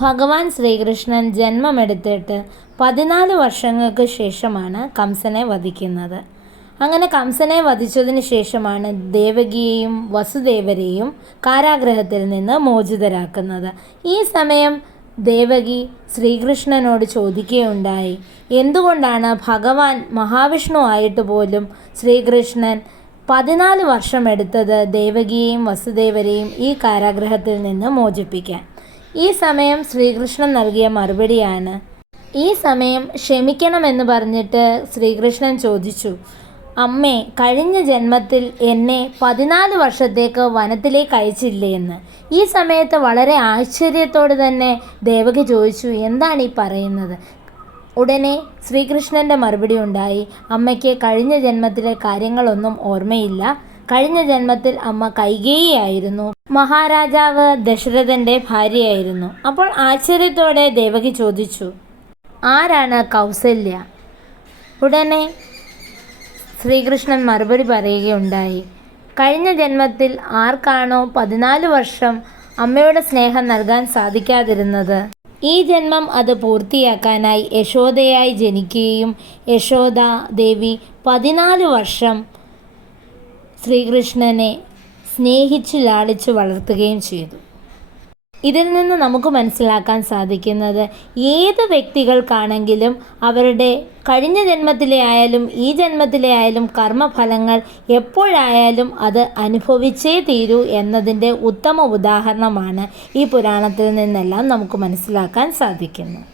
ഭഗവാൻ ശ്രീകൃഷ്ണൻ ജന്മമെടുത്തിട്ട് 14 വർഷങ്ങൾക്ക് ശേഷമാണ് കംസനെ വധിക്കുന്നത്. അങ്ങനെ കംസനെ വധിച്ചതിന് ശേഷമാണ് ദേവകിയെയും വസുദേവരെയും കാരാഗൃഹത്തിൽ നിന്ന് മോചിതരാക്കുന്നത്. ഈ സമയം ദേവകി ശ്രീകൃഷ്ണനോട് ചോദിക്കുകയുണ്ടായി, എന്തുകൊണ്ടാണ് ഭഗവാൻ മഹാവിഷ്ണു ആയിട്ട് പോലും ശ്രീകൃഷ്ണൻ 14 വർഷമെടുത്തത് ദേവകിയെയും വസുദേവരെയും ഈ കാരാഗൃഹത്തിൽ നിന്ന് മോചിപ്പിക്കാൻ? ഈ സമയം ശ്രീകൃഷ്ണൻ നൽകിയ മറുപടിയാണ്, ഈ സമയം ക്ഷമിക്കണമെന്ന് പറഞ്ഞിട്ട് ശ്രീകൃഷ്ണൻ ചോദിച്ചു, അമ്മേ, കഴിഞ്ഞ ജന്മത്തിൽ എന്നെ 14 വർഷത്തേക്ക് വനത്തിലേക്ക് അയച്ചില്ലേ എന്ന്. ഈ സമയത്ത് വളരെ ആശ്ചര്യത്തോടെ തന്നെ ദേവകി ചോദിച്ചു, എന്താണ് ഈ പറയുന്നത്? ഉടനെ ശ്രീകൃഷ്ണൻ്റെ മറുപടി ഉണ്ടായി, അമ്മയ്ക്ക് കഴിഞ്ഞ ജന്മത്തിലെ കാര്യങ്ങളൊന്നും ഓർമ്മയില്ല. കഴിഞ്ഞ ജന്മത്തിൽ അമ്മ കൈകേയിയായിരുന്നു, മഹാരാജാവ് ദശരഥൻ്റെ ഭാര്യയായിരുന്നു. അപ്പോൾ ആശ്ചര്യത്തോടെ ദേവകി ചോദിച്ചു, ആരാണ് കൗസല്യ? ഉടനെ ശ്രീകൃഷ്ണൻ മറുപടി പറയുകയുണ്ടായി, കഴിഞ്ഞ ജന്മത്തിൽ ആർക്കാണോ 14 വർഷം അമ്മയുടെ സ്നേഹം നൽകാൻ സാധിക്കാതിരുന്നത്, ഈ ജന്മം അത് പൂർത്തിയാക്കാനായി യശോദയായി ജനിക്കുകയും യശോദ ദേവി 14 വർഷം ശ്രീകൃഷ്ണനെ സ്നേഹിച്ച് ലാളിച്ച് വളർത്തുകയും ചെയ്തു. ഇതിൽ നിന്ന് നമുക്ക് മനസ്സിലാക്കാൻ സാധിക്കുന്നത്, ഏത് വ്യക്തികൾക്കാണെങ്കിലും അവരുടെ കഴിഞ്ഞ ജന്മത്തിലെ ആയാലും ഈ ജന്മത്തിലെ ആയാലും കർമ്മഫലങ്ങൾ എപ്പോഴായാലും അത് അനുഭവിച്ചേ തീരൂ എന്നതിൻ്റെ ഉത്തമ ഉദാഹരണമാണ് ഈ പുരാണത്തിൽ നിന്നെല്ലാം നമുക്ക് മനസ്സിലാക്കാൻ സാധിക്കുന്നത്.